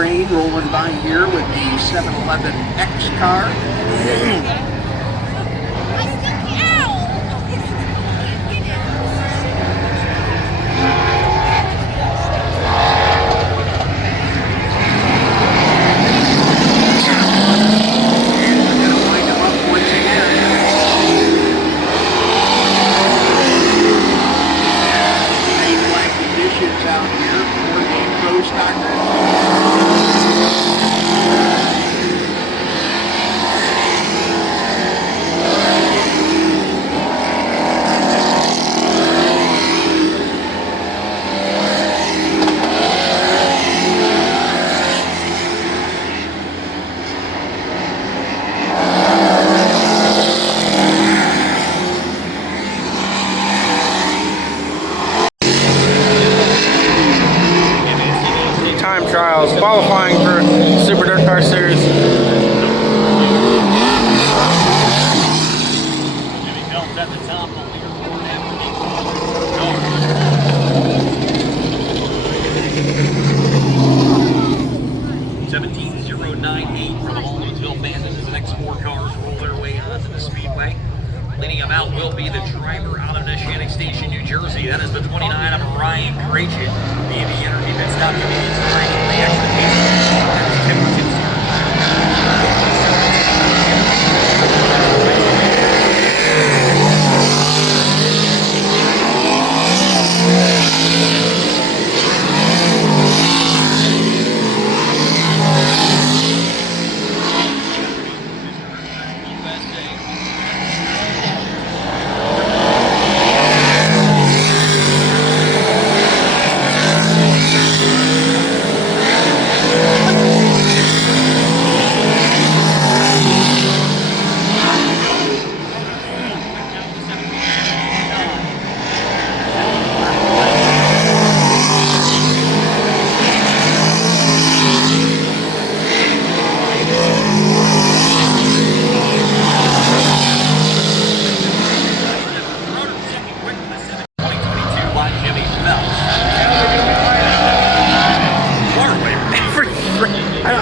train rolling by here with the 711 X car. Time trials qualifying for Super DIRTcar Series. At the top of the leaderboard after the 17.098 for the Malta Bandits as the next 4 cars roll their way onto the Speedway. Leading them out will be the driver out of Neshannock Station, New Jersey. That is the 29 of Ryan Krejcik. The Energy pit stop convenience time the expectation. That is Tim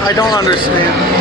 I don't understand.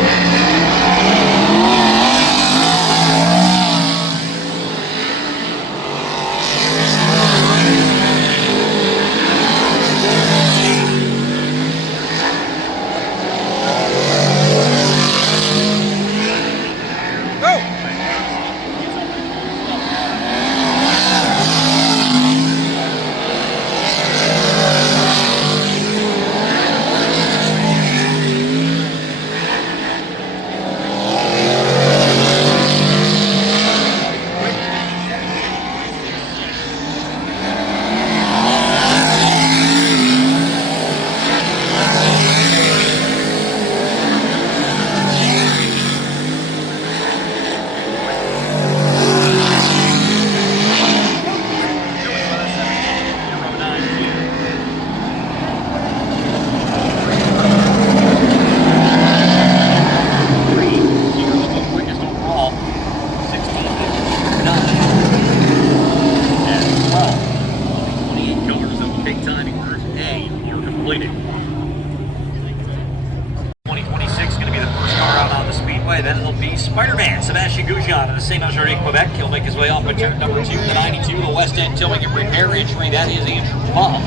Then it'll be Spider-Man, Sebastian Goujon, in the same Australia, Quebec. He'll make his way off at turn number 2, the 92, the West End Towing and Repair injury. That is Andrew Buff.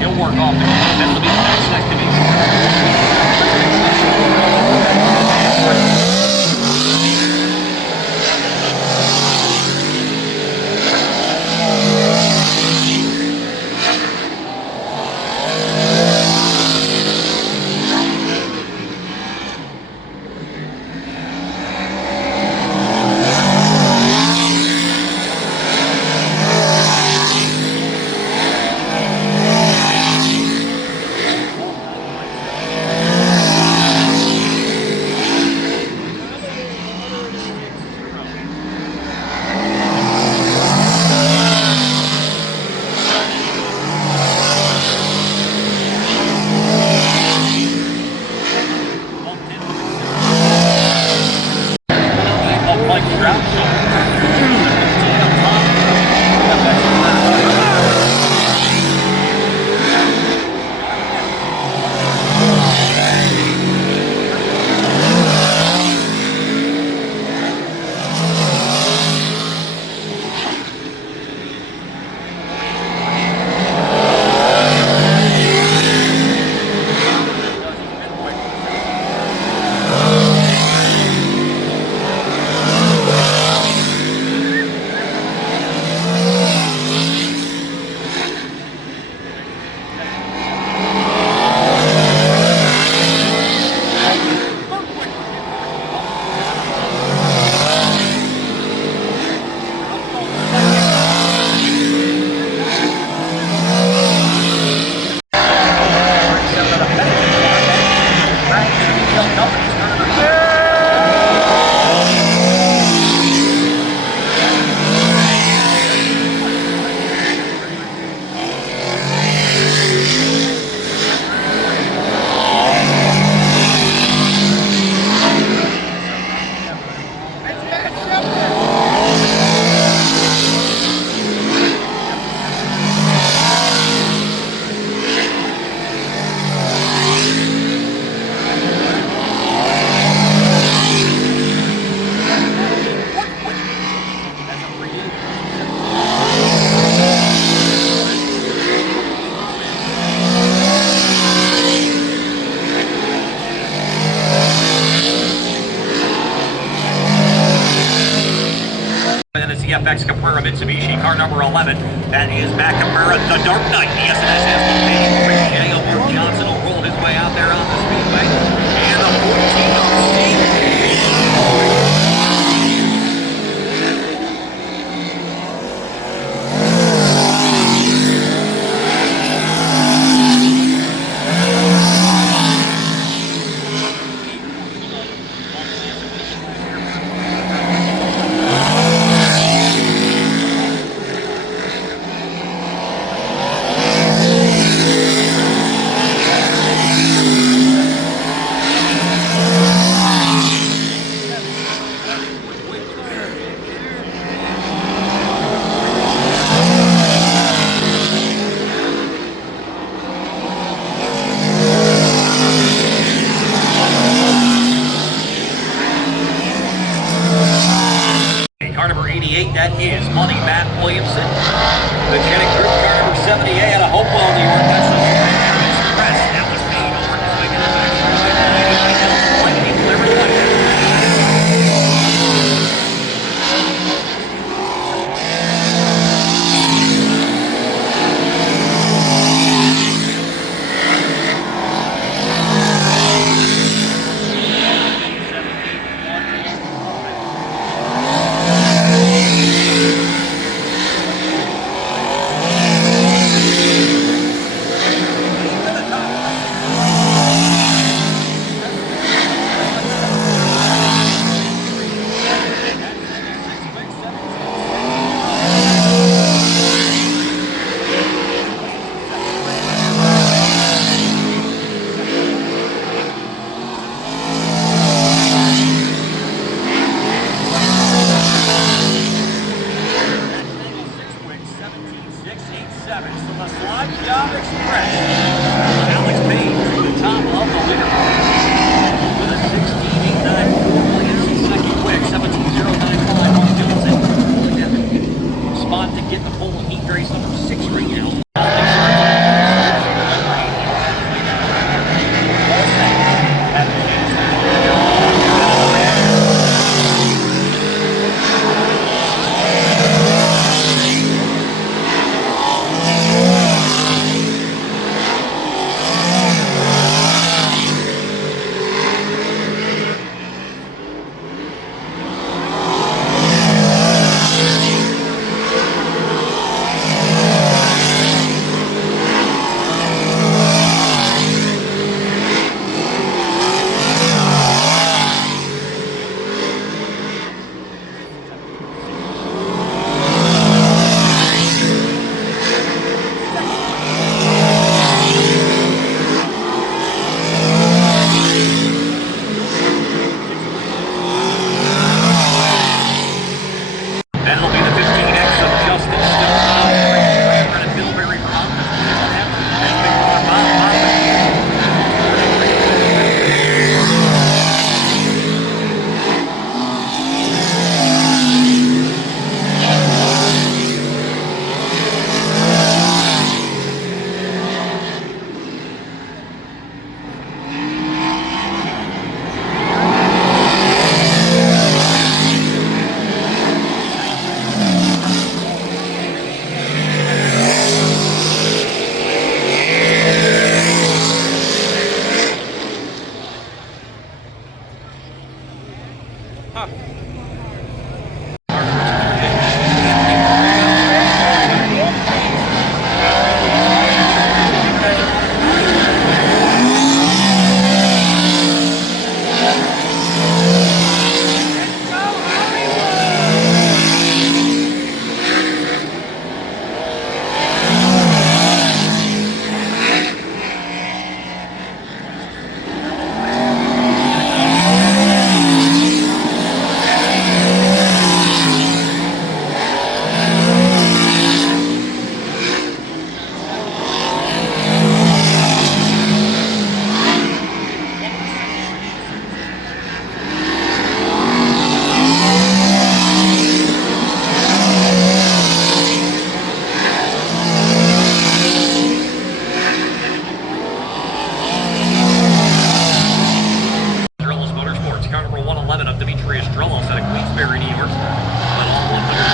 He'll work off the ground. That'll be the next activation. And it's the FX Caprera Mitsubishi, car number 11. That is Matt Caprera, the Dark Knight. The SNS has located Ricochet. Mark Johnson will roll his way out there on the Speedway. And the 14 Car number 88, that is Money Matt Williamson. The Jennings Group car number 78 out of Hopewell, New York. That's the Express. That was made over to the manufacturer. Lightning delivered like Express. Alex Payne to the top of the leaderboard with a 16.894 Lansing second quick, 17.095 on Johnson. Spot to get the full heat race number 6 right now. That'll be the 15X of Justin Stone. And Bill Berry from Queensberry, New York. But all 100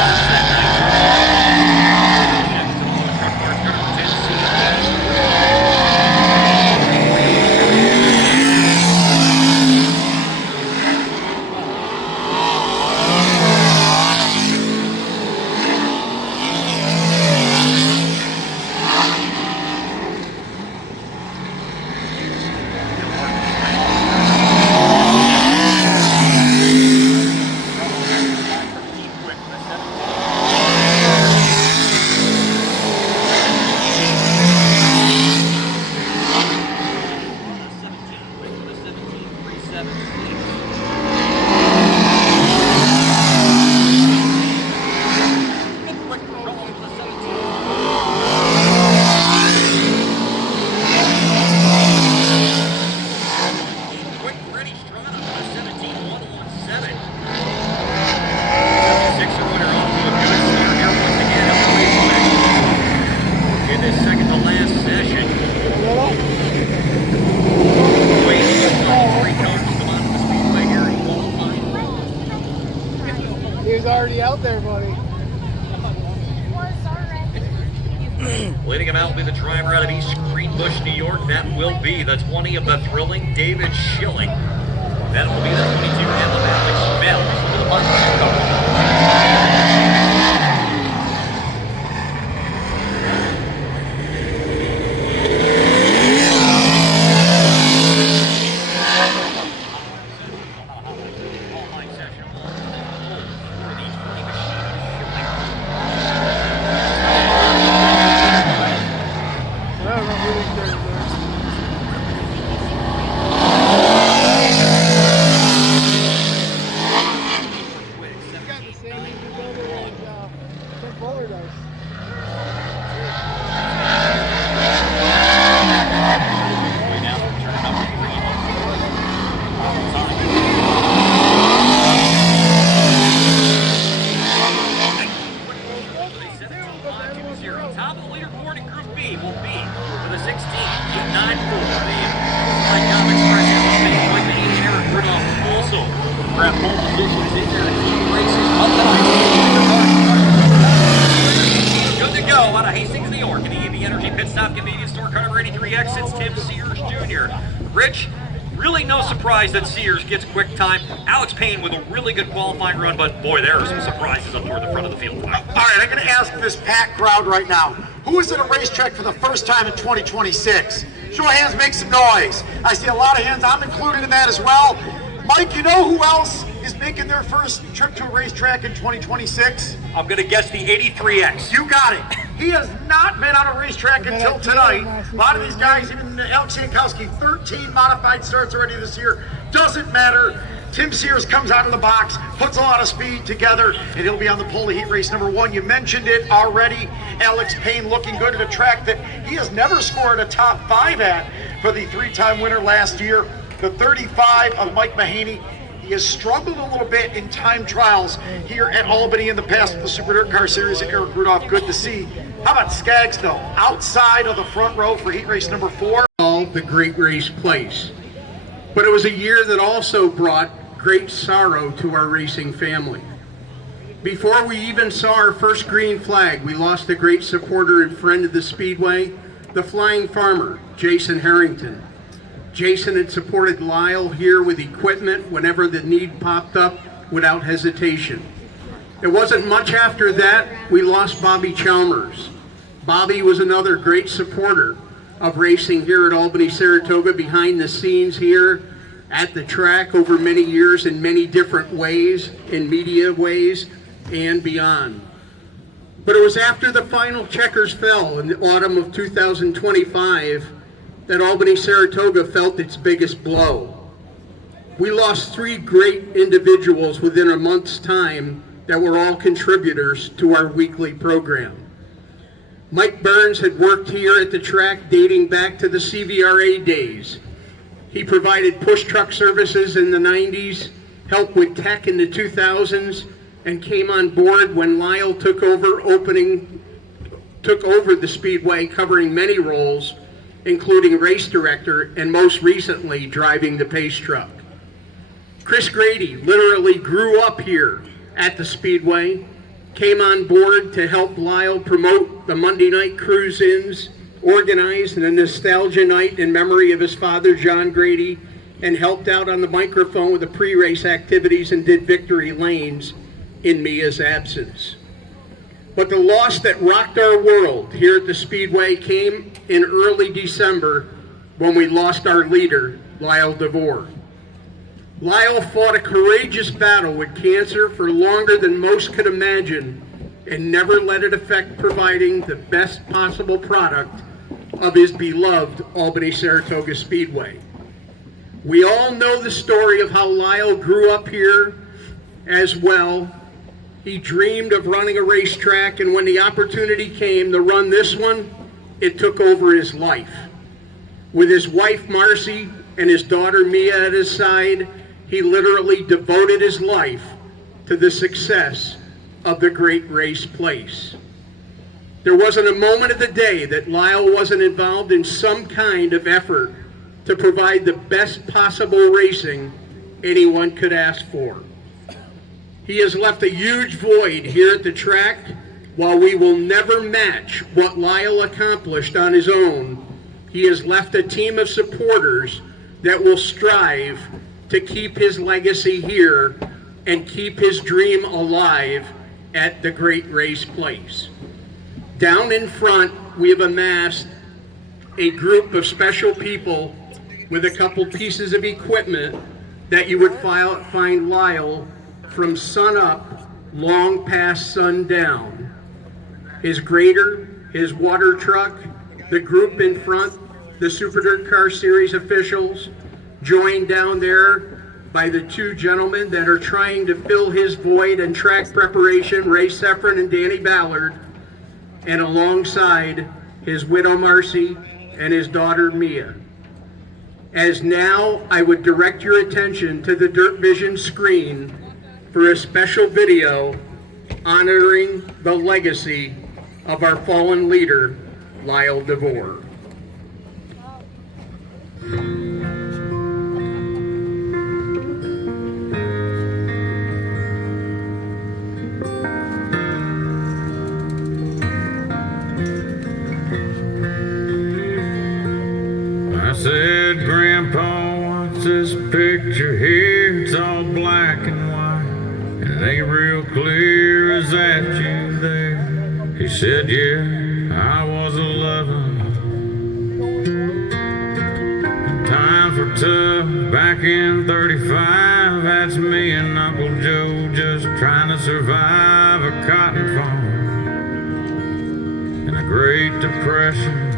was already out there, buddy. Leading him out will be the driver out of East Greenbush, New York. That will be the 20 of the thrilling David Schilling. That will be the 22 Alex Bell to the partnership car. Top of the leaderboard in Group B will be for the 16, 9-4. The Icon Express with the Eric Rudolph also grab pole positions in there to keep races up the night. Good to go out of Hastings, New York, in the EV Energy Pit Stop Convenience Store, car number 83X. It's Tim Sears Jr. Rich, really no surprise that Sears gets quick time. Alex Payne with a really good qualifying run, but boy, there are some surprises up toward the front of the field tonight. All right, I'm going to ask this packed crowd right now, who is at a racetrack for the first time in 2026? Show of hands, make some noise. I see a lot of hands. I'm included in that as well. Mike, you know who else is making their first trip to a racetrack in 2026? I'm going to guess the 83X. You got it. He has not been on a racetrack until tonight. A lot of these guys, even Alex Jankowski, 13 modified starts already this year. Doesn't matter. Tim Sears comes out of the box, puts a lot of speed together, and he'll be on the pole of heat race number 1. You mentioned it already. Alex Payne looking good at a track that he has never scored a top 5 at for the 3-time winner last year. The 35 of Mike Mahaney. He has struggled a little bit in time trials here at Albany in the past with the Super Dirt Car Series. Eric Rudolph, good to see. How about Skaggs, though? Outside of the front row for heat race number 4. The great race place. But it was a year that also brought great sorrow to our racing family. Before we even saw our first green flag, we lost a great supporter and friend of the Speedway, the Flying Farmer, Jason Harrington. Jason had supported Lyle here with equipment whenever the need popped up without hesitation. It wasn't much after that we lost Bobby Chalmers. Bobby was another great supporter of racing here at Albany-Saratoga, behind the scenes here at the track over many years in many different ways, in media ways and beyond. But it was after the final checkers fell in the autumn of 2025 that Albany-Saratoga felt its biggest blow. We lost 3 great individuals within a month's time that were all contributors to our weekly program. Mike Burns had worked here at the track dating back to the CVRA days. He provided push truck services in the 90s, helped with tech in the 2000s, and came on board when Lyle took over the Speedway, covering many roles, including race director and most recently driving the pace truck. Chris Grady literally grew up here at the Speedway, came on board to help Lyle promote the Monday night cruise-ins, organized a nostalgia night in memory of his father, John Grady, and helped out on the microphone with the pre-race activities and did victory lanes in Mia's absence. But the loss that rocked our world here at the Speedway came in early December when we lost our leader, Lyle DeVore. Lyle fought a courageous battle with cancer for longer than most could imagine and never let it affect providing the best possible product of his beloved Albany-Saratoga Speedway. We all know the story of how Lyle grew up here as well. He dreamed of running a racetrack, and when the opportunity came to run this one, it took over his life. With his wife Marcy and his daughter Mia at his side, he literally devoted his life to the success of the great race place. There wasn't a moment of the day that Lyle wasn't involved in some kind of effort to provide the best possible racing anyone could ask for. He has left a huge void here at the track. While we will never match what Lyle accomplished on his own, he has left a team of supporters that will strive to keep his legacy here and keep his dream alive at the Great Race Place. Down in front, we have amassed a group of special people with a couple pieces of equipment that you would find Lyle from sun up long past sundown. His grader, his water truck, the group in front, the Super Dirt Car Series officials, joined down there by the two gentlemen that are trying to fill his void in track preparation, Ray Seffron and Danny Ballard, and alongside his widow Marcy and his daughter Mia. As now, I would direct your attention to the Dirt Vision screen for a special video honoring the legacy of our fallen leader, Lyle DeVore. I said, Grandpa, what's this picture here? It's all black and white, and it ain't real clear. Is that you there? He said, yeah, I was 11. Times were tough back in 35. That's me and Uncle Joe just trying to survive a cotton farm in a Great Depression.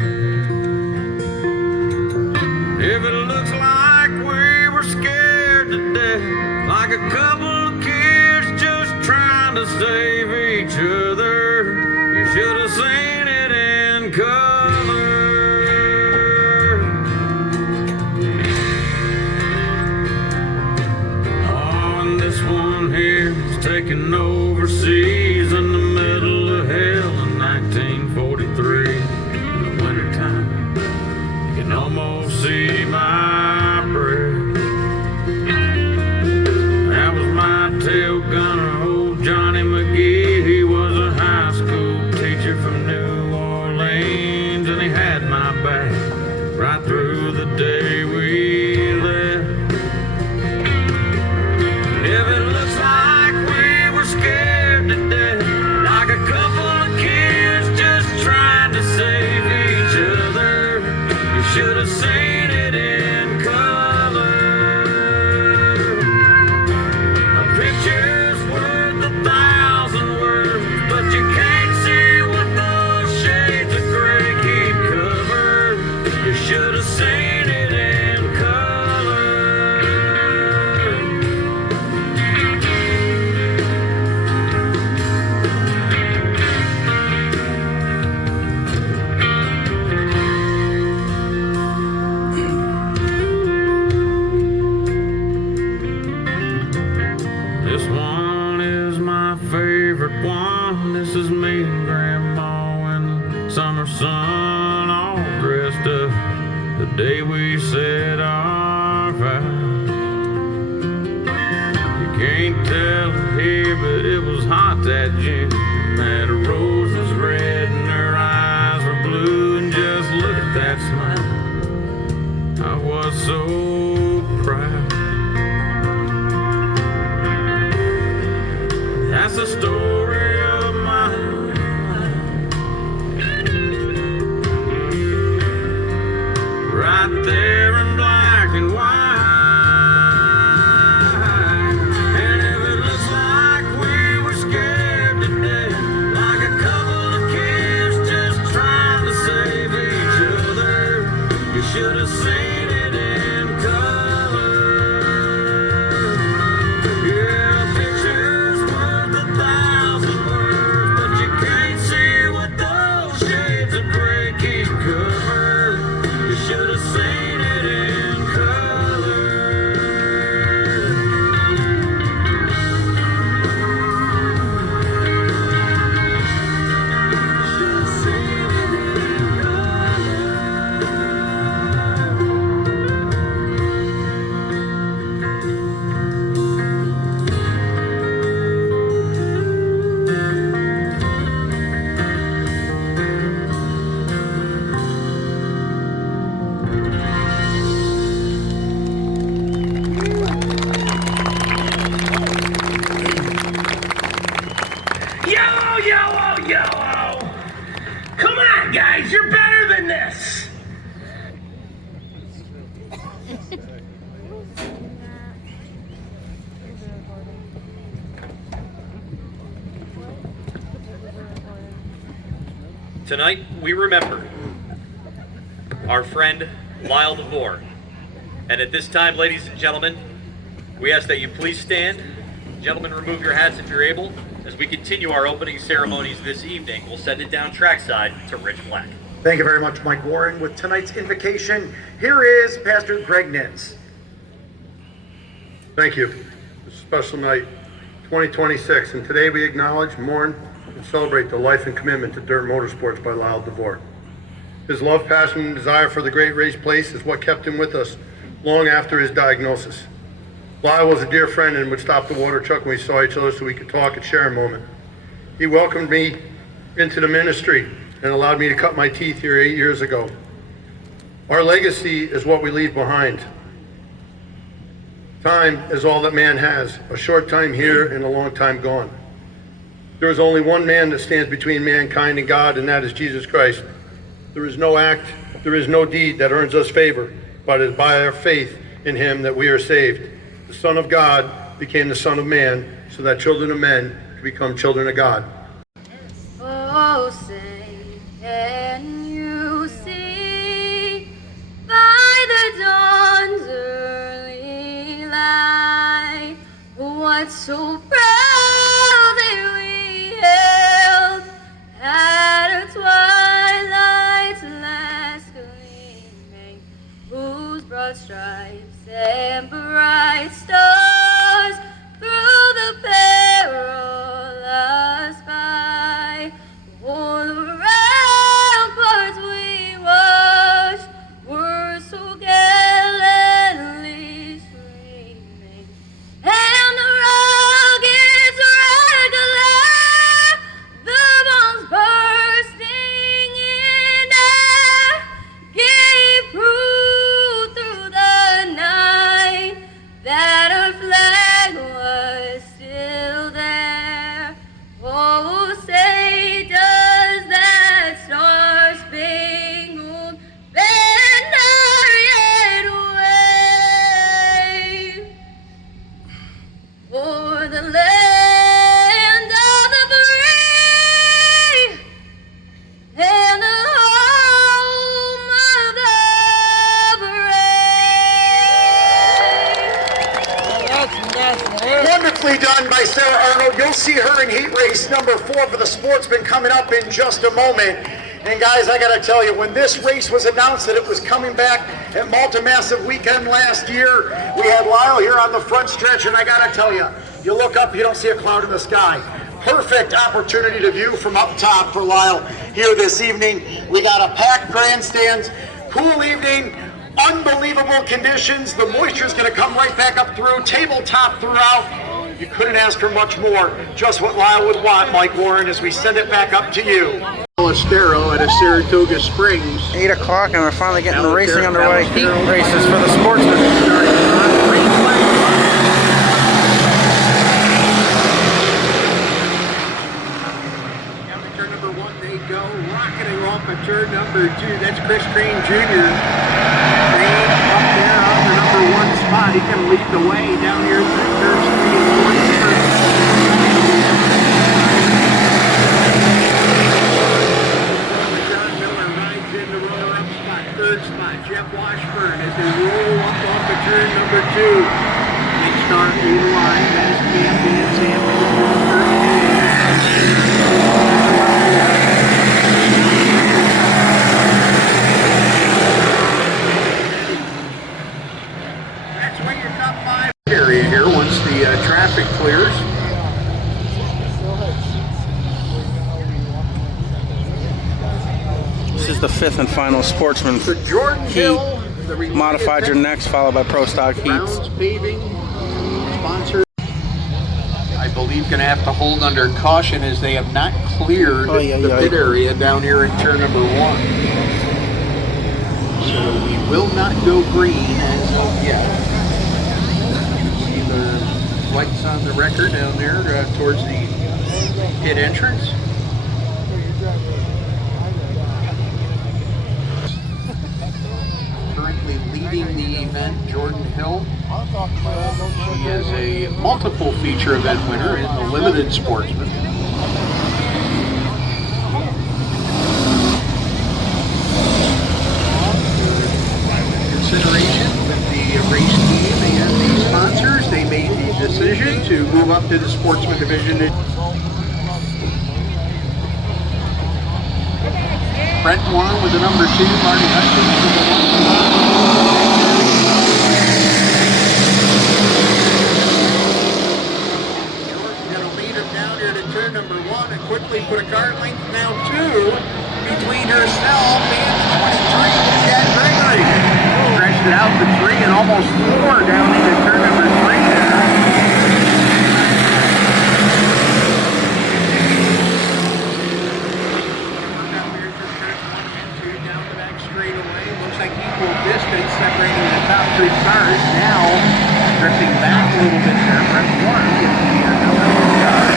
If it looks like we were scared to death, like a couple of kids just trying to save each other, you should have seen it in color. Oh, and this one here is taken overseas in the middle of hell in 1943. In the wintertime, you can almost see my breath. That was my tail gunner, old Johnny McGee. He was a high school teacher from New Orleans, and he had my back right through the day we left. If it looks like we were scared to death, like a couple of kids just trying to save each other, you should have seen it in color. A picture's worth 1,000 words, but you can't see what those shades of gray keep covered. You should have seen it in color. This one is my favorite one. This is me and Grandma in the summer sun, all dressed up the day we said our vows. You can't tell it here, but it was hot that June. That rose was red and her eyes were blue, and just look at that smile. I was so proud. That's the story of my life. Right there in black and white. And if it looks like we were scared to death, like a couple of kids just trying to save each other, you should have seen it in color. Yeah, a picture's worth 1,000 Tonight, we remember our friend Lyle DeVore. And at this time, ladies and gentlemen, we ask that you please stand. Gentlemen, remove your hats if you're able. As we continue our opening ceremonies this evening, we'll send it down trackside to Rich Black. Thank you very much, Mike Warren. With tonight's invocation, here is Pastor Greg Nitz. Thank you. It's a special night, 2026, and today we acknowledge, mourn, and celebrate the life and commitment to dirt motorsports by Lyle DeVore. His love, passion, and desire for the great race place is what kept him with us long after his diagnosis. Lyle was a dear friend and would stop the water truck when we saw each other so we could talk and share a moment. He welcomed me into the ministry and allowed me to cut my teeth here 8 years ago. Our legacy is what we leave behind. Time is all that man has, a short time here and a long time gone. There is only one man that stands between mankind and God, and that is Jesus Christ. There is no act, there is no deed that earns us favor, but it is by our faith in him that we are saved. The Son of God became the Son of Man, so that children of men could become children of God. Oh, say, can you see by the dawn's early light what so proudly we hailed at a twilight's last gleaming, whose broad stripes and bright stars through the perilous fight, o'er the ramparts we watched were so gallantly streaming, and the rockets regular, the bombs bursting in air, gave proof through the night that our flag was still there. Oh, say does that star-spangled banner yet wave o'er the land of the free and the home of the brave? Wonderfully done by Sarah Arnold. You'll see her in heat race number 4 for the Sportsman coming up in just a moment. And guys, I gotta tell you, when this race was announced that it was coming back at Malta Massive Weekend last year, we had Lyle here on the front stretch, and I gotta tell you, you look up, you don't see a cloud in the sky. Perfect opportunity to view from up top for Lyle here this evening. We got a packed grandstands, cool evening, unbelievable conditions. The moisture's gonna come right back up through, tabletop throughout. You couldn't ask for much more. Just what Lyle would want, Mike Warren, as we send it back up to you. Estero at a Saratoga Springs. 8 o'clock and we're finally getting the racing underway. Heat races for the Sportsman. Turn number 1, they go, rocketing off at turn number 2. That's Chris Crane Jr. Crane up there on the number 1 spot. He can lead the way down here through turns 3 and 4. John Miller rides in the runner-up spot, 3rd spot. Jeff Washburn as they roll up off of turn number 2. They start in line. That is Cam Van Zandt with the That's where your top 5 area here once the traffic clears. This is the 5th and final Sportsman So Jordan heat. Hill, the Modified your next, followed by Pro Stock heats. Browns Paving, sponsor. I believe going to have to hold under caution as they have not cleared the pit area down here in turn number 1. So we will not go green as of yet. You see the lights on the record down there towards the pit entrance. Currently leading the event, Jordan Hill. She is a multiple feature event winner in the Limited Sportsman. consideration with the race team and the sponsors, they made the decision to move up to the sportsman division. Brent Warren with the number 2, Marty Hutchins with the 1. Going to lead him down here to turn number 1 and quickly put a car length now 2 between herself and the 23, Chad Gregory. Stretched it out to 3 and almost 4 down into turn number 3 there. Distance separating the top 3 cars. Now drifting back a little bit there. Brent Warren gets the number 1 car.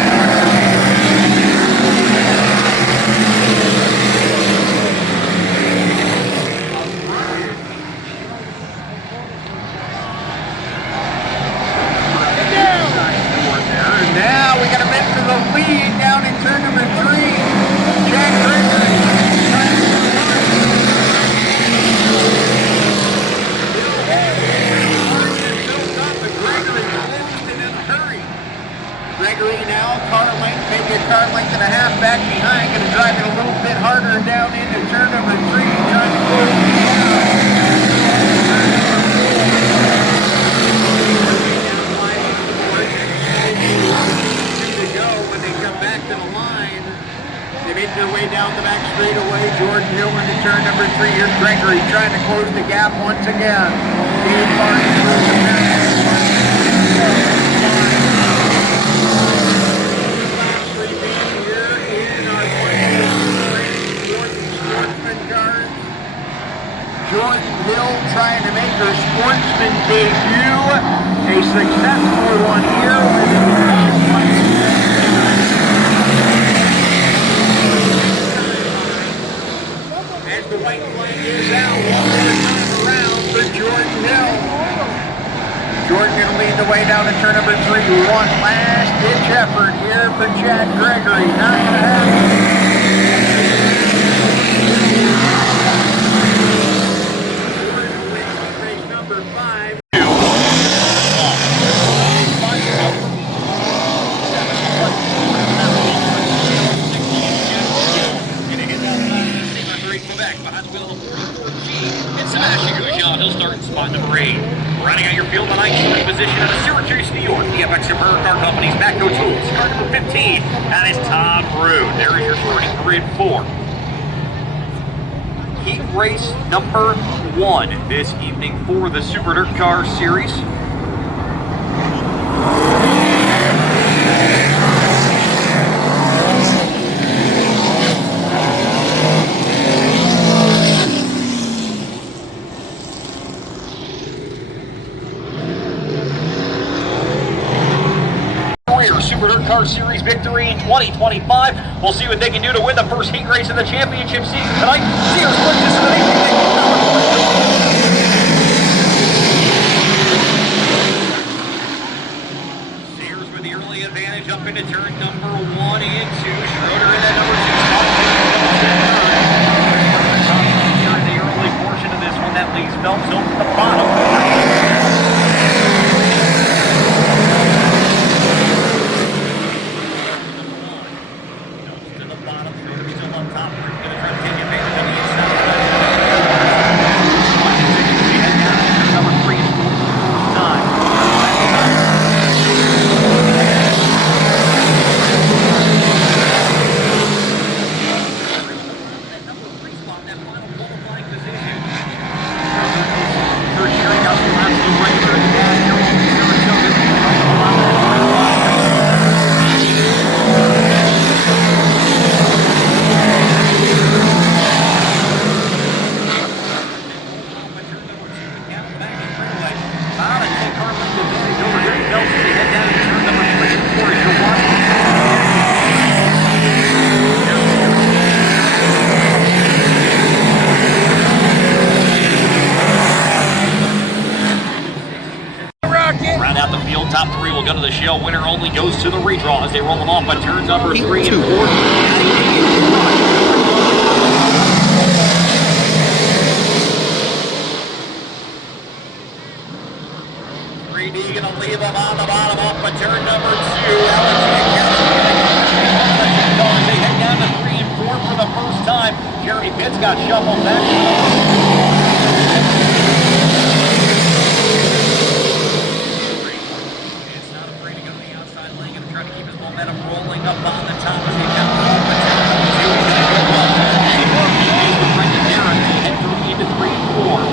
And now we got a bit to the lead down in turn number 3. Jack Gregory. Gregory now, car length, maybe a car length and a half back behind, going to drive it a little bit harder down into turn number 3, trying to close the gap. To go when they come back to the line. They make their way down the back straightaway. Jordan Hill into turn number 3. Here's Gregory trying to close the gap once again. Steve Barnes through the Jordan Hill trying to make her sportsman debut. A successful one here with as the white flag is out, one more time around for Jordan Hill. Jordan going to lead the way down to turn number 3. One last ditch effort here for Chad Gregory. Not going to happen. Spot number 8. Running out your field on ice in position out of Syracuse, New York. The DIRTcar Company's Macco Tools. Car number 15. That is Todd Rude. There is your starting grid 4. Heat race number 1 this evening for the Super Dirt Car Series. Super Dirt Car Series victory in 2025. We'll see what they can do to win the first heat race of the championship season tonight. Sears puts this in the Sears with the early advantage up into turn number 1 and 2. Schroeder in that number 2 spot. Here in the early portion of this one, that leaves Phelps over the bottom. Top 3 will go to the show. Winner only goes to the redraw as they roll them off by turn number 3 and 4. TBD going to leave them on the bottom off of turn number 2. As they head down to 3 and 4 for the first time. Jeremy Pitts got shuffled back. It's not afraid to go to the outside lane and try to keep his momentum rolling up on the top as he comes off of turn number 2. He's going to go well. Head through into 3 and 4.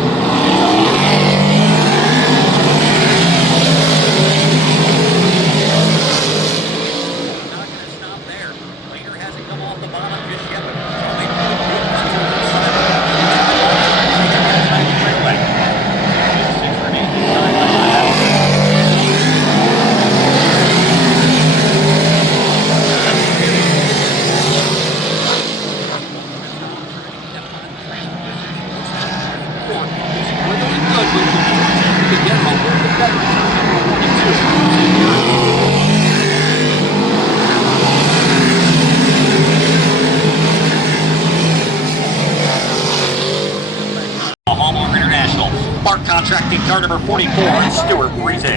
Contracting car number 44, Stuart Breeze.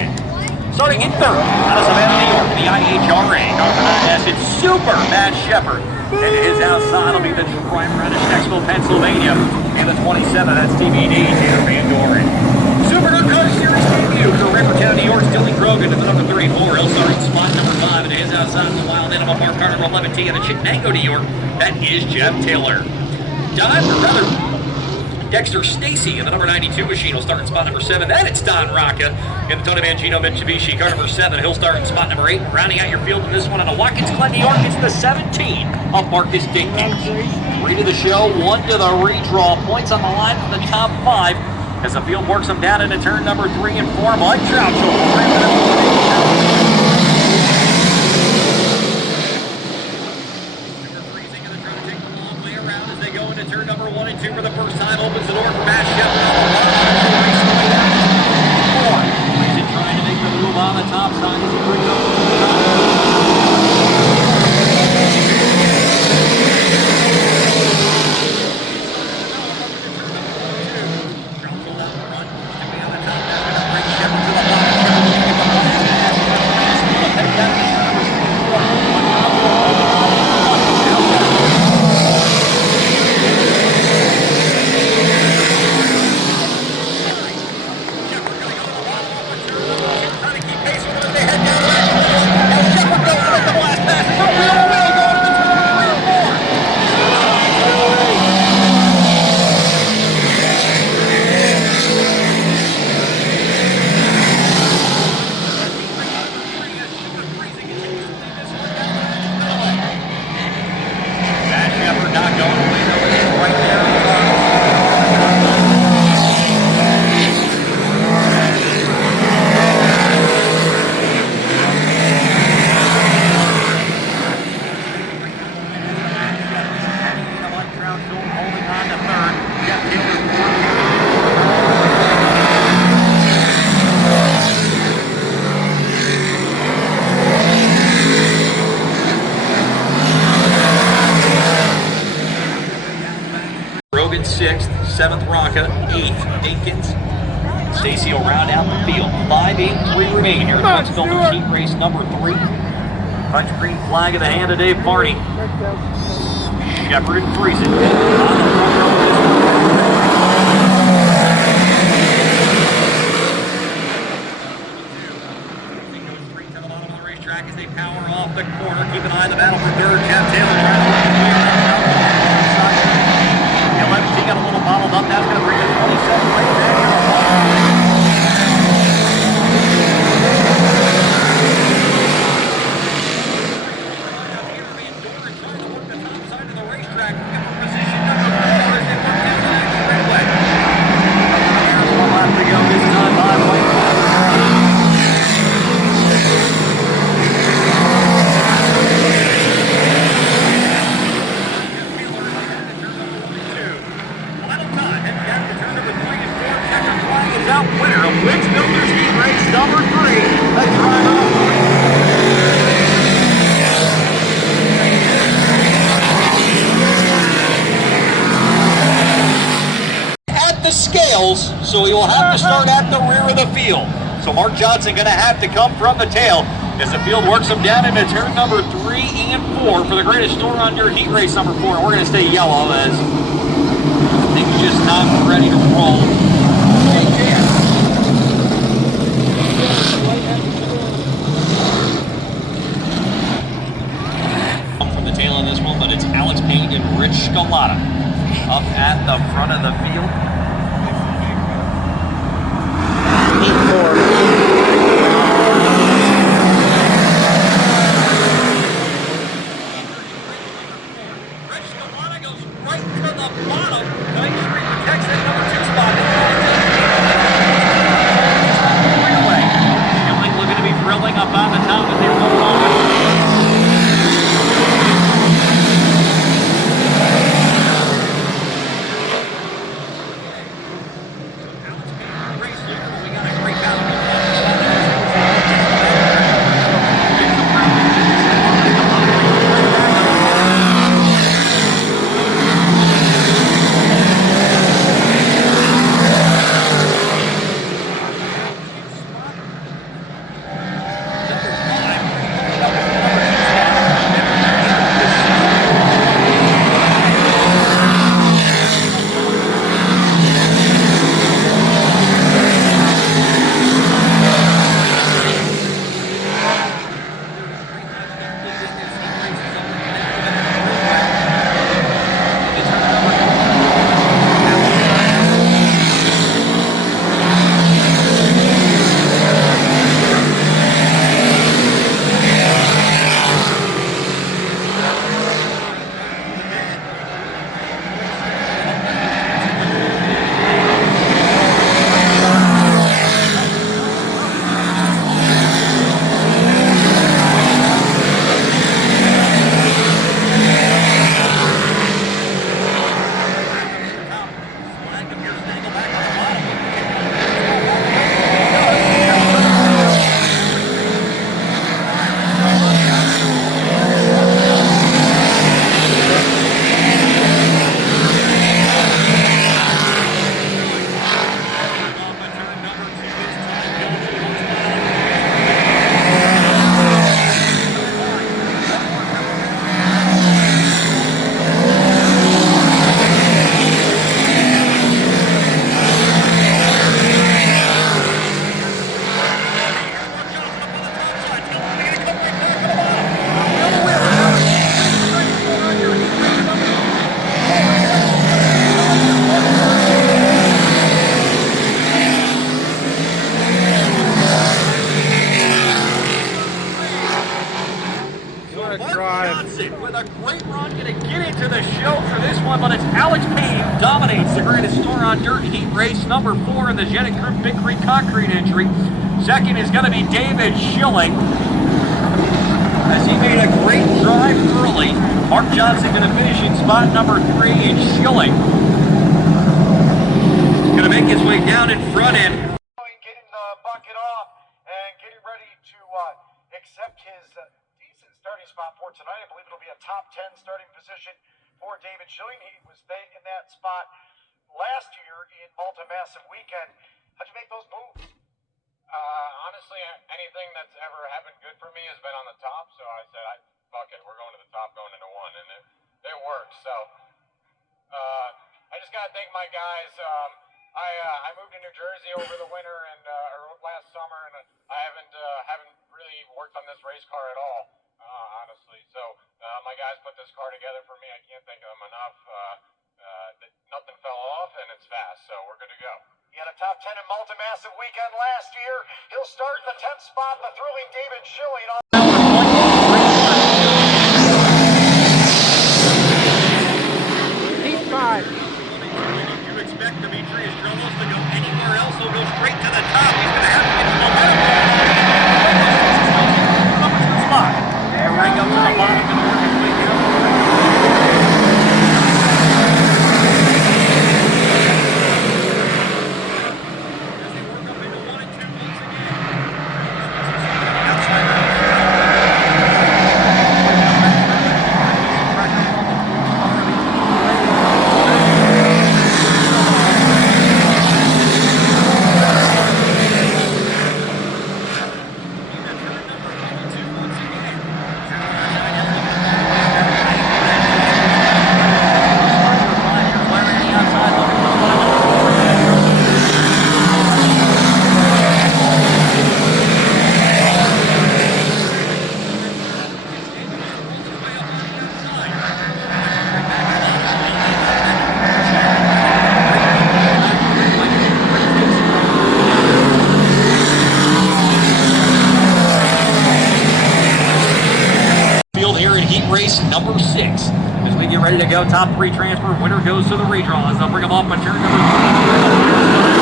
Starting in third, out of Savannah, New York, the IHRA. It's Super Matt Shepard. And his outside will be the driver out of Nashville, Pennsylvania. And the 27, that's TBD, Tanner Van Doren. Super DIRTcar Series debut for Rivertown, New York, Dylan Grogan at the number 34. He'll start in spot number 5. And his outside is the Wild Animal Park car number 11T. And the Chickenango, New York, that is Jeff Taylor. Dexter Stacy in the number 92 machine will start in spot number 7. Then it's Don Rocca in the Tony Mangino Mitsubishi car number 7. He'll start in spot number 8. Rounding out your field in this one on a Watkins Glen, New York, it's the 17 of Marcus Dinkins. 3 to the show, 1 to the redraw. Points on the line for the top 5 as the field works them down into turn number 3 and 4. Mike Trout. Turn number 1 and 2 for the first time, opens the door for Matt Shepard. He's trying to make the move on the top side as he brings up the Rogan 6th, 7th Rocca, 8th Dinkins. Stacy will round out the field. 5-8-3 remain here at Huntsville Heat Race number 3. Punch green flag in the hand of Dave Barney. Shepard and Friesen. Straight to the bottom of the racetrack as they power off the corner. Keep an eye on the battle for third. Jeff Taylor trying to win the he got a little bottled up. That's going to bring the 27 right there. Winner of Wicks Builders Heat Race number 3, the driver at the scales, so he will have to start at the rear of the field. So So Mark Johnson going to have to come from the tail as the field works him down into turn number 3 and 4 for the Greatest Store on Dirt Heat Race number 4. And we're going to stay yellow as things just not ready to roll. Hey, Jan. From the tail on this one, but it's Alex Payne and Rich Scalata up at the front of the field. 8-4. With a great run, going to get into the show for this one, but it's Alex Payne dominates the Greatest Store on Dirt Heat Race number 4 in the Genetic Group Big Creek Concrete Injury. Second is going to be David Schilling, as he made a great drive early. Mark Johnson going to finish in spot number 3, and Schilling going to make his way down in front end. Getting the bucket off and getting ready to accept his decent starting spot for tonight. I believe it'll be a top 10 starting position for David Schilling. He was in that spot last year in Malta Massive Weekend. How'd you make those moves? Honestly, anything that's ever happened good for me has been on the top, so I said, fuck it, we're going to the top, going into one, and it worked. So I just got to thank my guys. I moved to New Jersey over the winter and or last summer, and I haven't really worked on this race car at all, honestly. So my guys put this car together for me. I can't thank them enough. Nothing fell off, and it's fast, so we're good to go. He had a top 10 in Malta Massive Weekend last year. He'll start in the 10th spot, the thrilling David Schilling. Heat 5. You expect Demetrius Dromos to go anywhere else? He'll go straight to the top. He's going to have to get some momentum. Number 2 spot. And right up to the bottom and work his way down. As they work up into 1 and 2 once again. Outside. Field here in heat race number 6. As we get ready to go, top 3 transfer, winner goes to the redraw as they'll bring them off on turn number 2.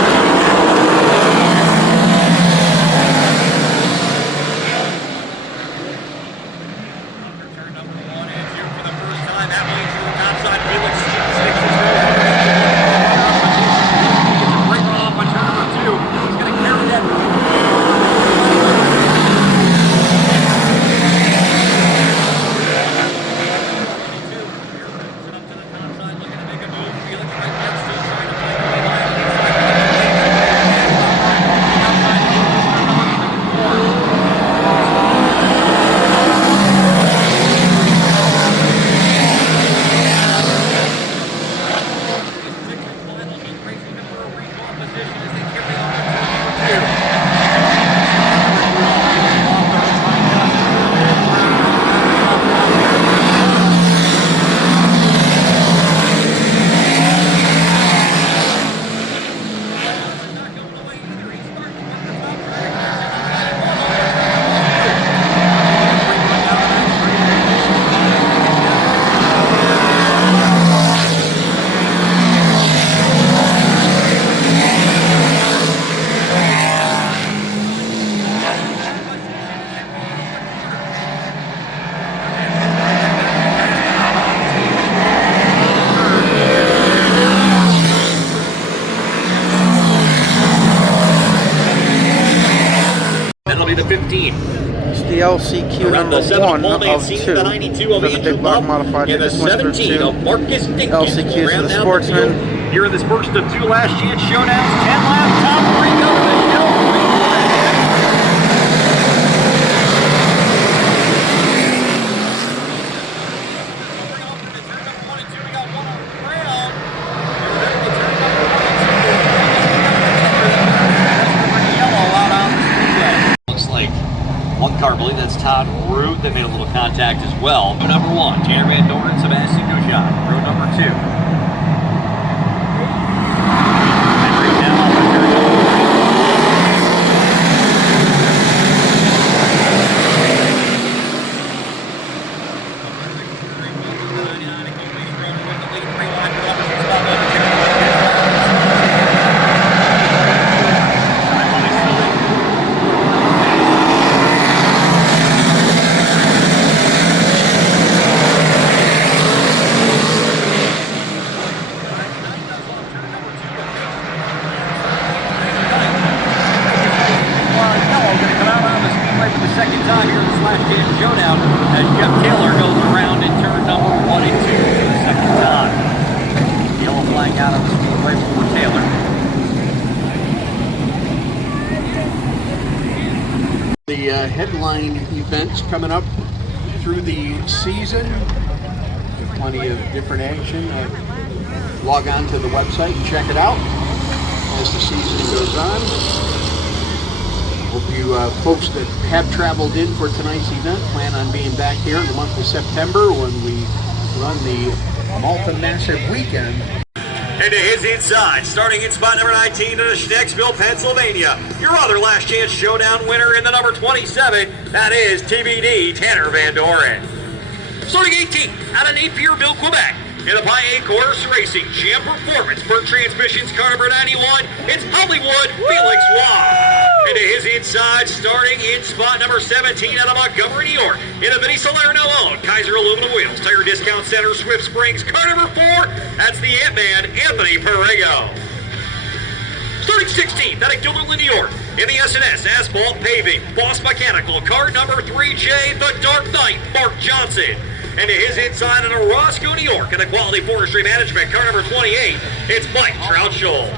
The 15. It's the LCQ number 1 of 2 for the Big Block Modified. And the This one's for 17 of Marcus Dinkins. LCQs for the Sportsman. Here in this first of 2 last chance showdowns, 10 laps, top 3 go to the hill. One car, I believe that's Todd Root. They made a little contact as well. Number 1, Tanner Van Doren, Sebastian Gojot. Road number 2. Second time here in this last chance showdown as Jeff Taylor goes around in turn number 1 and 2 for the second time. Yellow flag out of the Speedway for Taylor. The headline events coming up through the season. Plenty of different action. Log on to the website and check it out as the season goes on. Hope you folks that have traveled in for tonight's event plan on being back here in the month of September when we run the Malta Massive Weekend. And to his inside, starting in spot number 19 in Schnecksville, Pennsylvania, your other last chance showdown winner in the number 27, that is TBD Tanner Van Doren. Starting 18 out of Napierville, Quebec, in the Pi 8 Course Racing Champ Performance for Transmissions car number 91, it's Hollywood Felix Waugh. And to his inside, starting in spot number 17 out of Montgomery, New York, in a Vinny Salerno-owned Kaiser Aluminum Wheels, Tire Discount Center, Swift Springs, car number 4, that's the Ant-Man, Anthony Perego. Starting 16th out of Gilderland, New York, in the S&S Asphalt Paving, Boss Mechanical, car number 3J, the Dark Knight, Mark Johnson. And to his inside in Roscoe, New York, in the Quality Forestry Management, car number 28, it's Mike Troutschul.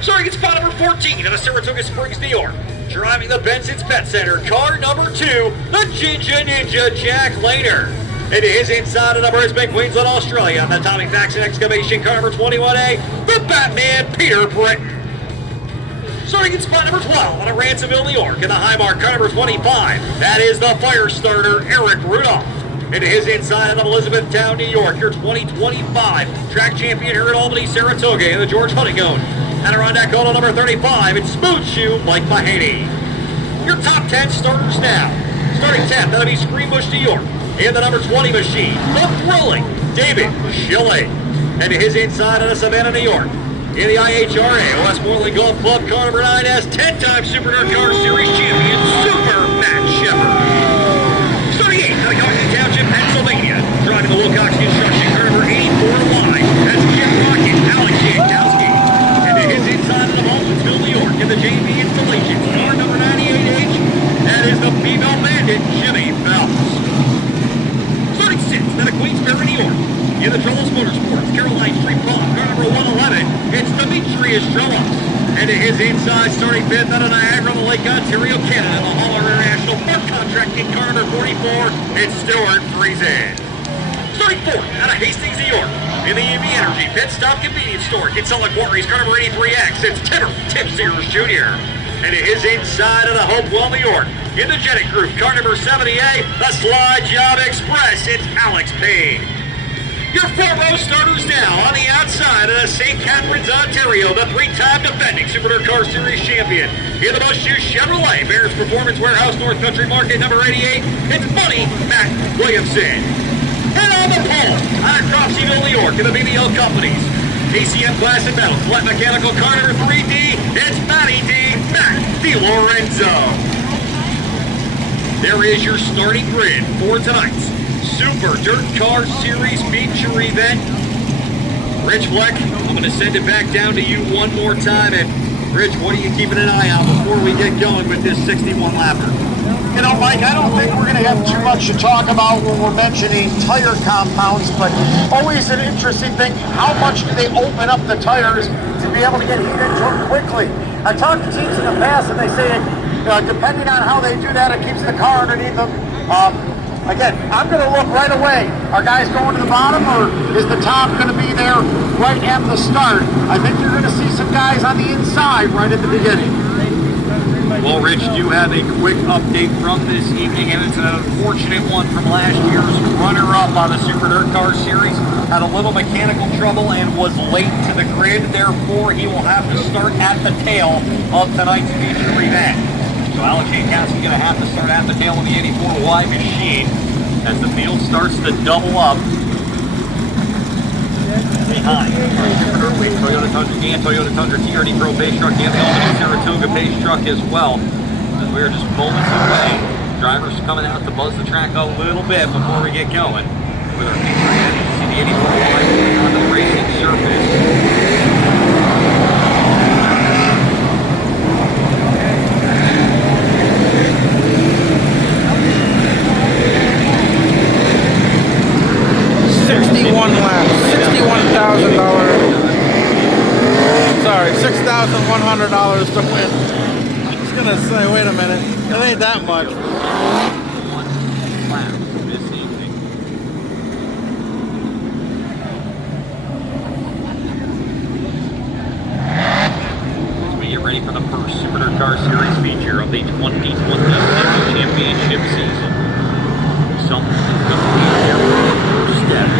Starting at spot number 14 out of Saratoga Springs, New York, driving the Benson's Pet Center, car number 2, the Ginger Ninja, Jack Lehner. And to his inside in the Brisbane, Queensland, Australia, on the Tommy Faxon Excavation, car number 21A, the Batman, Peter Britton. Starting in spot number 12 out of Ransomville, New York, in the Highmark, car number 25, that is the fire starter, Eric Rudolph. And to his inside of Elizabethtown, New York, your 2025 track champion here at Albany-Saratoga in the George Honeycomb. Adirondack Auto number 35, it's Smooth Shoe Mike Mahaney. Your top 10 starters now. Starting 10th, that'll be Screambush, New York. In the number 20 machine, the thrilling David Schilling. And to his inside out of Savannah, New York. In the IHRA, Westmoreland Golf Club, car number 9 has 10-time Super DIRTcar Series champion, Super Matt Shepard. Starting 8th, out of Cockney Township, Pennsylvania. Driving the Wilcox Construction, car number 84 line. That's Jim Rocket, Alex Jankowski. And to his inside of the Malta, New York. In the JV Installations, car number 98H. That is the female bandit, Jimmy Phelps. 36th, out of Queensbury, New York. In the Trolls Motorsports, Caroline Street Pond, car number 111, it's Demetrius Trellis. And to his inside, starting 5th out of Niagara, the Lake Ontario, Canada, the Hall International Park Contracting, car number 44, it's Stuart Friesen. Starting 4th out of Hastings, New York. In the EV Energy Pit Stop Convenience Store, Kinsella Quarries, car number 83X, it's Tim Sears Jr. And to his inside of the Hopewell, New York. In the Jetty Group, car number 78, the Slide Job Express, it's Alex Payne. Your 4 row starters now on the outside of the St. Catharines, Ontario, the 3-time defending Super DIRTcar Series champion. In the Bush Shoe Chevrolet, Bears Performance Warehouse, North Country Market, number 88, it's Buddy Matt Williamson. And on the pole, out of Cropseyville, New York, in the BBL Companies, ACM Glass and Metal, Flat Mechanical, car number 3D, it's Matty D. Matt DiLorenzo. There is your starting grid for tonight's Super DIRTcar Series feature event. Rich Fleck, I'm going to send it back down to you one more time. And Rich, what are you keeping an eye on before we get going with this 61-lapper? You know, Mike, I don't think we're going to have too much to talk about when we're mentioning tire compounds, but always an interesting thing, how much do they open up the tires to be able to get heat into them quickly? I talked to teams in the past, and they say, depending on how they do that, it keeps the car underneath them. Again, I'm going to look right away. Are guys going to the bottom, or is the top going to be there right at the start? I think you're going to see some guys on the inside right at the beginning. Well, Rich, do have a quick update from this evening, and it's an unfortunate one from last year's runner-up on the Super DIRTcar Series. Had a little mechanical trouble and was late to the grid. Therefore, he will have to start at the tail of tonight's feature event. So Alex Jankowski going to have to start at the tail of the 84Y machine as the field starts to double up behind our Super DIRTway Toyota Tundra and Toyota Tundra TRD Pro Pace Truck and the Albany-Saratoga Pace Truck as well. As we're just moments away, drivers coming out to buzz the track a little bit before we get going with our feature event. You see the 84Y on the racing surface. $6,100 to win. I was gonna say, wait a minute, it ain't that much. This evening. As we get ready for the first Super DIRTcar Series feature of the 2026 championship season. Something is going to be here for the first step.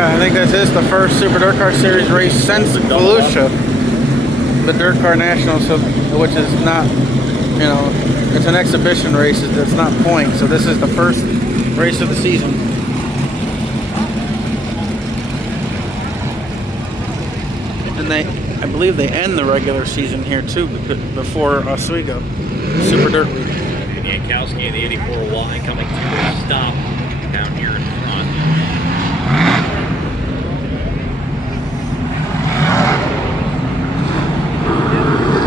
I think this is the first Super DIRTcar Series race since Volusia, the DIRTcar Nationals, which is not, you know, it's an exhibition race, it's not points, so this is the first race of the season. And I believe they end the regular season here too, before Oswego, Super Dirt Week. Jankowski and the 84Y coming to a stop down here in front.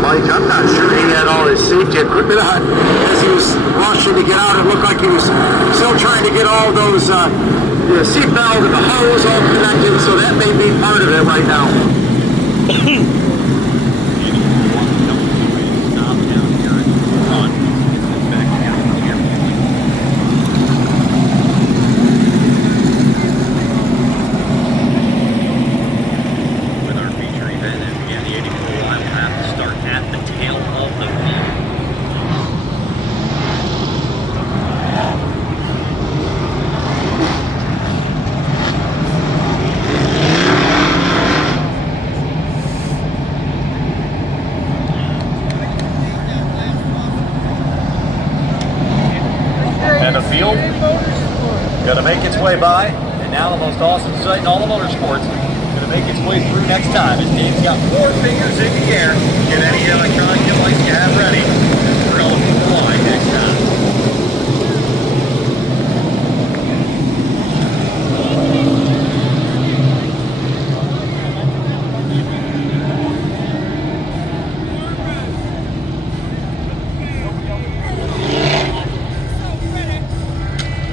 Mike, I'm not sure he had all his safety equipment on as he was rushing to get out. It looked like he was still trying to get all those the seatbelt and the hose all connected, so that may be part of it right now. Speedway by, and now the most awesome sight in all of motorsports going to make its way through next time. As Dave's got 4 fingers in the air. Get any electronic device you have ready. We're going to fly next time.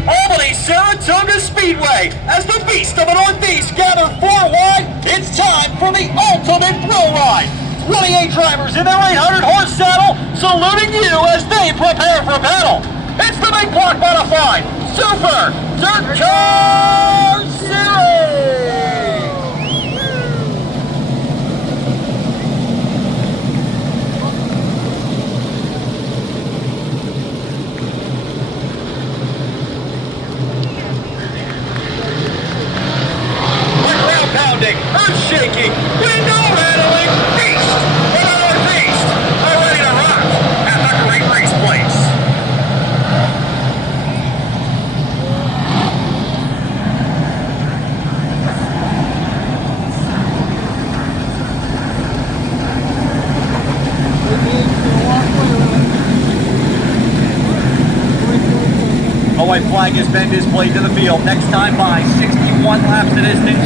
Albany-Saratoga Speedway, as the beast of the Northeast gather 4 wide, it's time for the ultimate thrill ride. 28 drivers in their 800-horse saddle, saluting you as they prepare for battle. It's the big block modified Super Dirt Car Series. Earth-shaking, window-rattling beast of the Northeast, all ready to rock at the Great Race Place. A white flag has been displayed to the field. Next time by 61 laps the distance,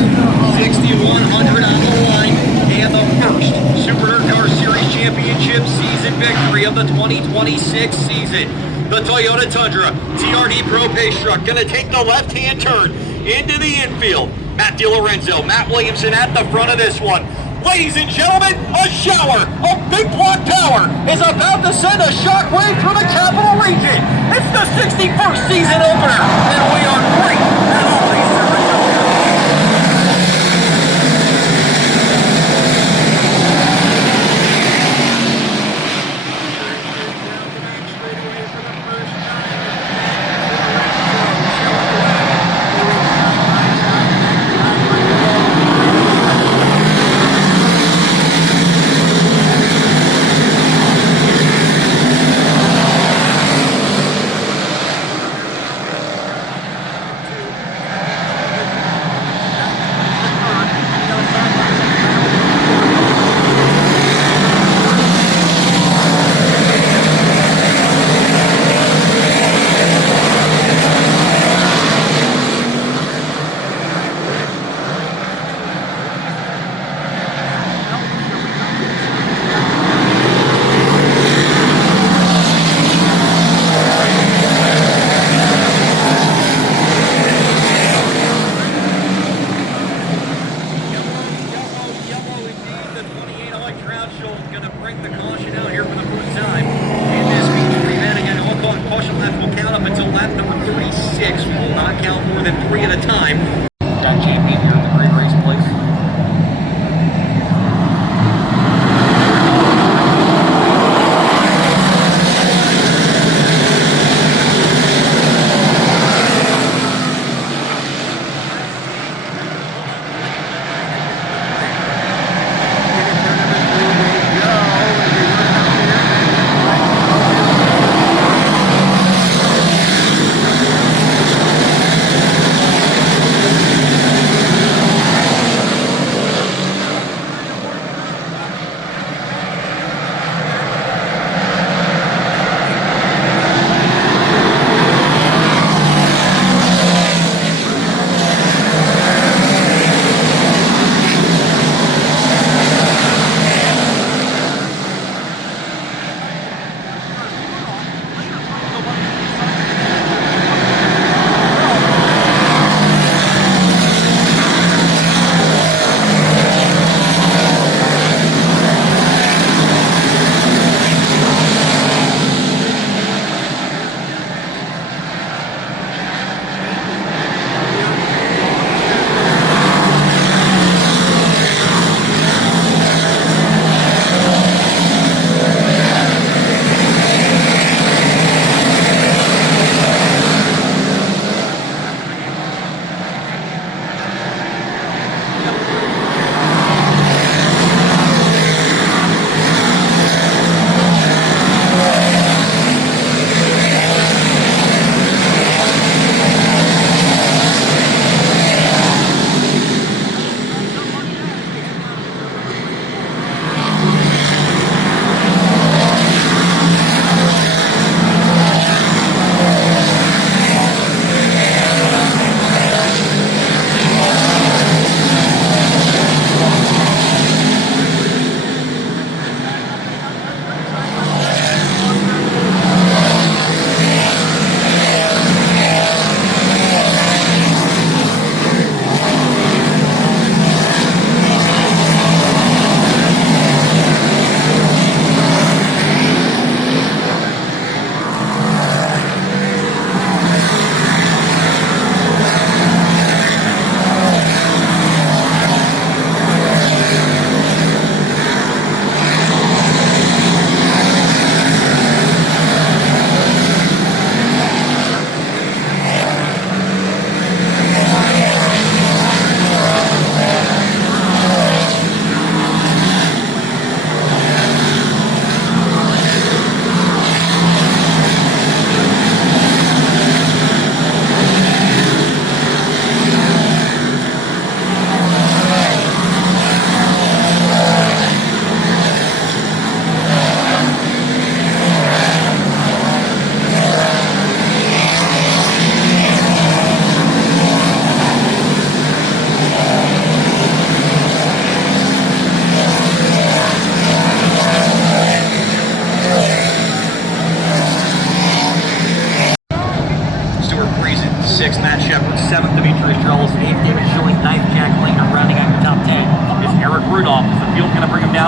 6,100 on the line, and the first Super DIRTcar Series Championship season victory of the 2026 season. The Toyota Tundra TRD Pro Pace Truck going to take the left-hand turn into the infield. Matt DiLorenzo, Matt Williamson at the front of this one. Ladies and gentlemen, a shower of big block power is about to send a shockwave through the capital region. It's the 61st season opener, and we are great at Albany-Saratoga.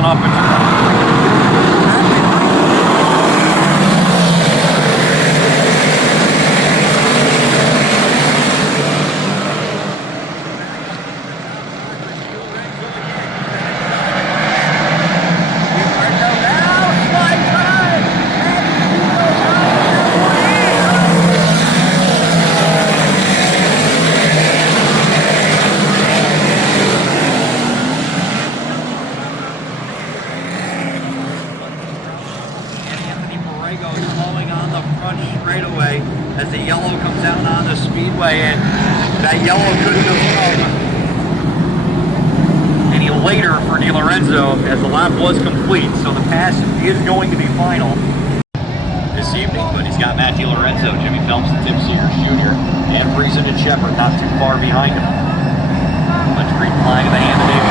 coming off a slowing on the front straightaway as the yellow comes out on the Speedway, and that yellow couldn't have come any later for DiLorenzo as the lap was complete, so the pass is going to be final this evening, but he's got Matt DiLorenzo, Jimmy Phelps, and Tim Sears Jr., and Friesen and Shepard not too far behind him. But green flag in the hand of David.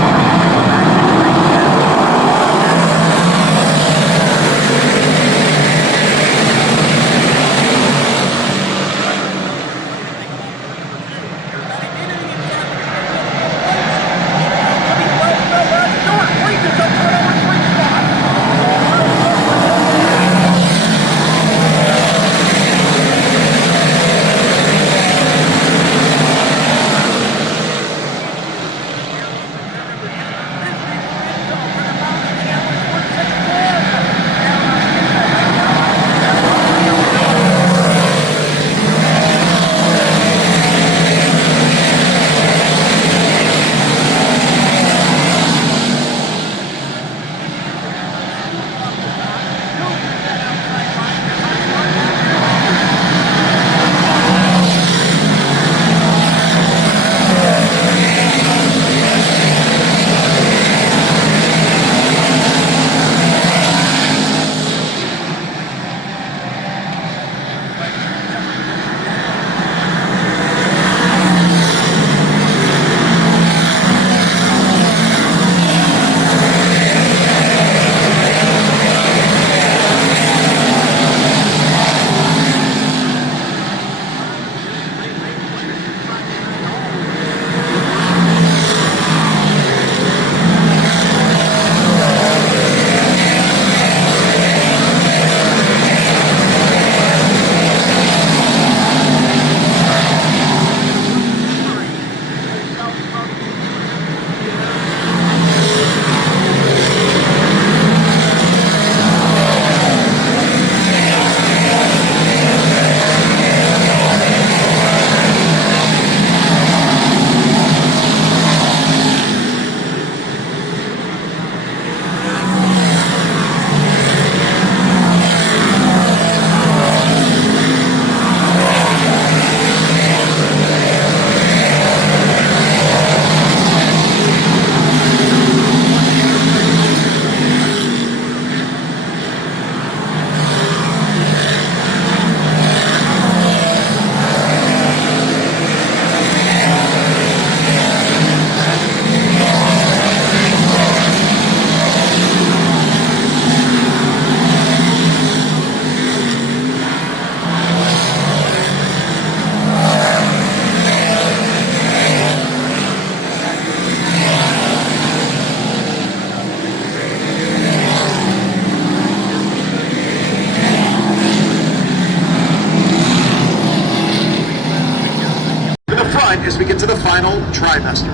As we get to the final trimester.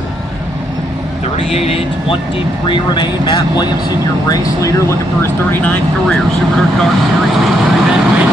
38 in, 23 remain. Matt Williamson, your race leader, looking for his 39th career Super DIRTcar Series feature event win.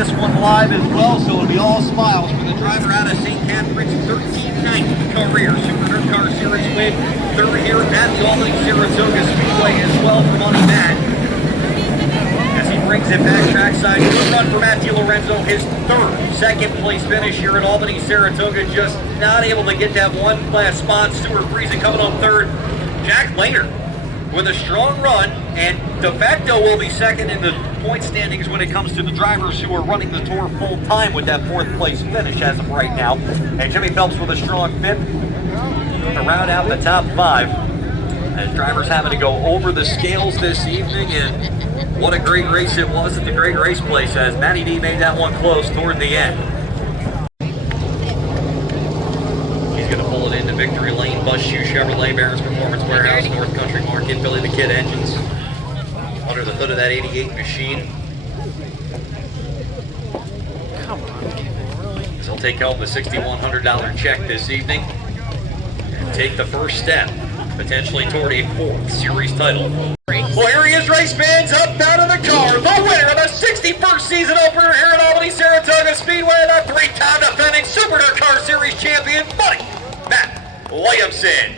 this one live as well, so it'll be all smiles for the driver out of St. Catherine's 13-9 career Super DIRTcar Series win. Third here at the Albany-Saratoga Speedway as well for Money Matt. As he brings it back trackside, good run for Matt DiLorenzo, his third second place finish here at Albany-Saratoga, just not able to get that one last spot. Stuart Friesen coming on third. Jack Lehner with a strong run, and de facto will be second in the point standings when it comes to the drivers who are running the tour full time with that fourth place finish as of right now. And Jimmy Phelps with a strong fifth to round out the top five. As drivers having to go over the scales this evening, and what a great race it was at the Great Race Place as Matty D made that one close toward the end. Into Victory Lane, Bus Shoe, Chevrolet, Barron's Performance Warehouse, North Country Market, Billy the Kid Engines. Under the hood of that 88 machine. Come on, Kevin, really? He'll take home the $6,100 check this evening and take the first step, potentially toward a fourth series title. Well, here he is, race fans, up out of the car, the winner of the 61st season opener here at Albany-Saratoga Speedway, the three-time defending Super DIRTcar Series champion, Buddy Matt Williamson.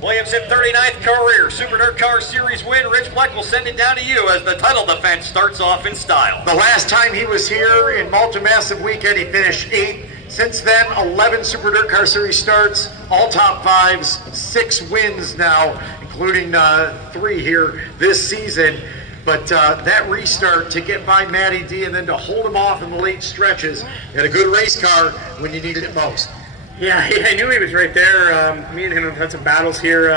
Williamson, 39th career Super DIRTcar Series win. Rich Bleck will send it down to you as the title defense starts off in style. The last time he was here in Malta Massive Weekend, he finished 8th. Since then, 11 Super DIRTcar Series starts, all top fives, 6 wins now, including 3 here this season. But that restart to get by Matty D and then to hold him off in the late stretches, he had a good race car when you needed it most. Yeah, I knew he was right there. Me and him have had some battles here.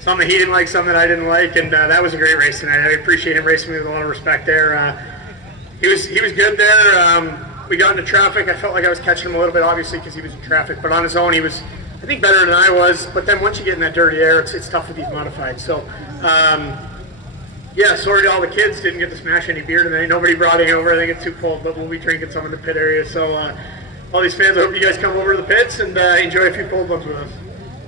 Some that he didn't like, some that I didn't like, and that was a great race tonight. I appreciate him racing me with a lot of respect there. He was good there. We got into traffic. I felt like I was catching him a little bit, obviously, because he was in traffic. But on his own, he was, I think, better than I was. But then once you get in that dirty air, it's tough with these modifieds. So, yeah, sorry to all the kids. Didn't get to smash any beer tonight. Nobody brought any over. I think it's too cold, but we'll be drinking some in the pit area. So, all these fans, I hope you guys come over to the pits and enjoy a few cold ones with us.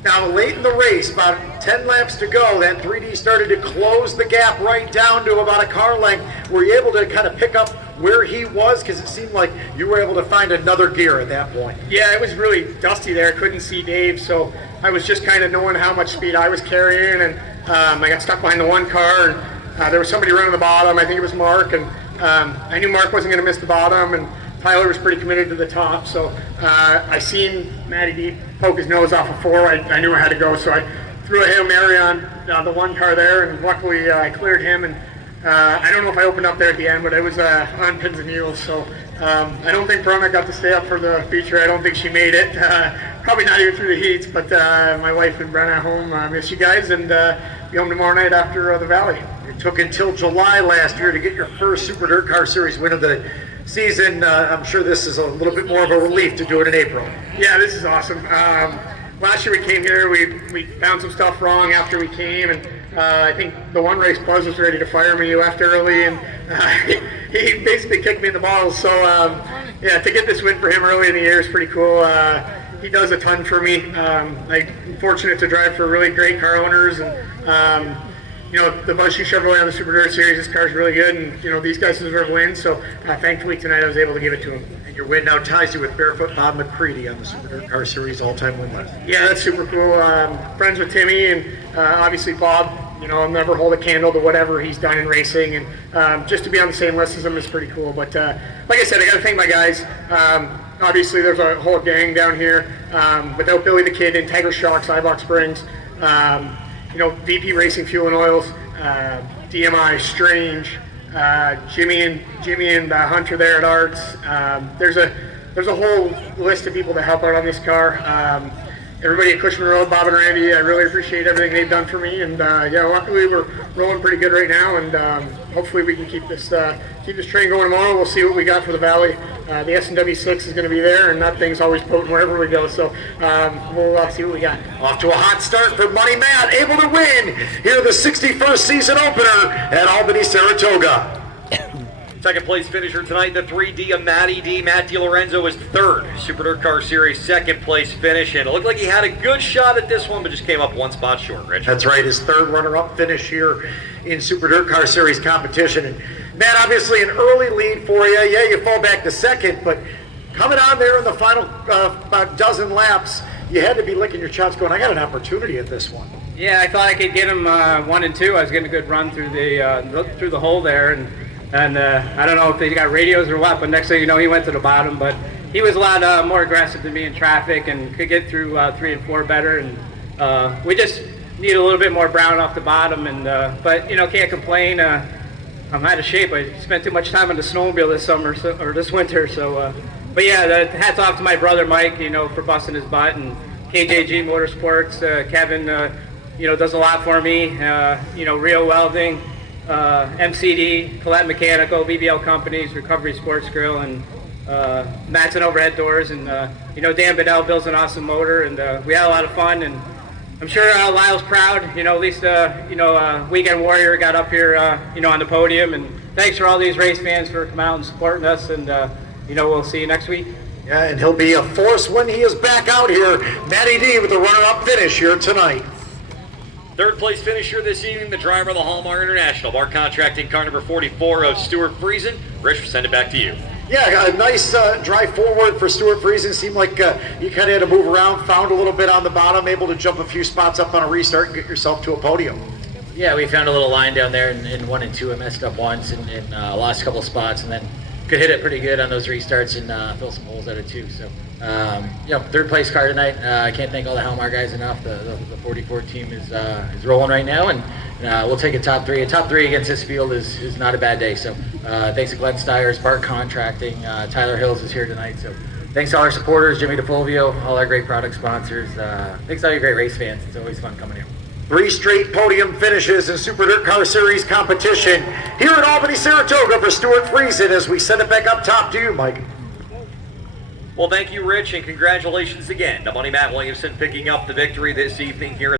Now, late in the race, about 10 laps to go, then 3D started to close the gap right down to about a car length. Were you able to kind of pick up where he was? Because it seemed like you were able to find another gear at that point. Yeah, it was really dusty there. I couldn't see Dave, so I was just kind of knowing how much speed I was carrying, and I got stuck behind the one car, and there was somebody running the bottom. I think it was Mark, and I knew Mark wasn't going to miss the bottom, and Tyler was pretty committed to the top, so I seen Matty D poke his nose off a 4. I knew I had to go, so I threw a Hail Mary on the one car there, and luckily I cleared him. And I don't know if I opened up there at the end, but it was on pins and needles, so I don't think Bruna got to stay up for the feature. I don't think she made it. Probably not even through the heats, but my wife and Brenna home. Miss you guys, and be home tomorrow night after the Valley. It took until July last year to get your first Super DIRTcar Series win of the season. I'm sure this is a little bit more of a relief to do it in April. Yeah, this is awesome. Last year we came here, we found some stuff wrong after we came, and I think the one race Buzz was ready to fire me. He left early, and he basically kicked me in the balls. So yeah, to get this win for him early in the year is pretty cool. He does a ton for me. I'm fortunate to drive for really great car owners, and you know, the Bus Shoe Chevrolet on the Super Dirt Series, this car's really good, and you know, these guys deserve wins, so thankfully tonight I was able to give it to him. And your win now ties you with Barefoot Bob McCready on the Super DIRTcar Series all-time win list. Yeah, that's super cool. Friends with Timmy, and obviously Bob. You know, I'll never hold a candle to whatever he's done in racing, and just to be on the same list as him is pretty cool. But like I said, I got to thank my guys. Obviously, there's a whole gang down here. Without Billy the Kid, Integra Shocks, Ibach Springs, you know, VP Racing Fuel and Oils, DMI, Strange, Jimmy and Hunter there at Arts. There's a whole list of people that help out on this car. Everybody at Cushman Road, Bob and Randy, I really appreciate everything they've done for me. And yeah, luckily we're rolling pretty good right now, and hopefully we can keep this train going tomorrow. We'll see what we got for the Valley. The S&W 6 is going to be there, and that thing's always potent wherever we go. So we'll see what we got. Off to a hot start for Money Matt, able to win here the 61st season opener at Albany-Saratoga. Second place finisher tonight, the 3D of Matty D. Matt DiLorenzo is third. Super Dirt Car Series second place finish, and it looked like he had a good shot at this one, but just came up one spot short, Rich. That's right, his third runner-up finish here in Super Dirt Car Series competition. And Matt, obviously an early lead for you. Yeah, you fall back to second, but coming on there in the final about dozen laps, you had to be licking your chops going, I got an opportunity at this one. Yeah, I thought I could get him 1 and 2. I was getting a good run through the hole there, and I don't know if they got radios or what, but next thing you know, he went to the bottom. But he was a lot more aggressive than me in traffic and could get through 3 and 4 better. And we just need a little bit more brown off the bottom. And but can't complain. I'm out of shape. I spent too much time on the snowmobile this summer or this winter. So, but yeah, hats off to my brother Mike, for busting his butt, and KJG Motorsports, Kevin, does a lot for me. Rio Welding, MCD, Colette Mechanical, BBL Companies, Recovery Sports Grill, and Matt's and Overhead Doors, and Dan Bedell builds an awesome motor, and we had a lot of fun, and I'm sure Lyle's proud. At least Weekend Warrior got up here, on the podium, and thanks for all these race fans for coming out and supporting us, and we'll see you next week. Yeah, and he'll be a force when he is back out here. Matty D with the runner-up finish here tonight. Third place finisher this evening, the driver of the Hallmark International, Mark Contracting, car number 44 of Stuart Friesen. Rich, we'll send it back to you. Yeah, a nice drive forward for Stuart Friesen. Seemed like you kind of had to move around, found a little bit on the bottom, able to jump a few spots up on a restart and get yourself to a podium. Yeah, we found a little line down there in 1 and 2. I messed up once and lost a couple spots, and then could hit it pretty good on those restarts and fill some holes out of 2. So, third place car tonight. I can't thank all the Helmar guys enough. The 44 team is rolling right now, and we'll take a top 3. A top 3 against this field is not a bad day. So, thanks to Glenn Stiers, Bart Contracting, Tyler Hills is here tonight. So, thanks to all our supporters, Jimmy DeFulvio, all our great product sponsors. Thanks to all your great race fans. It's always fun coming here. 3 straight podium finishes in Super Dirt Car Series competition here at Albany-Saratoga for Stuart Friesen as we send it back up top to you, Mike. Well, thank you, Rich, and congratulations again to Money Matt Williamson picking up the victory this evening here at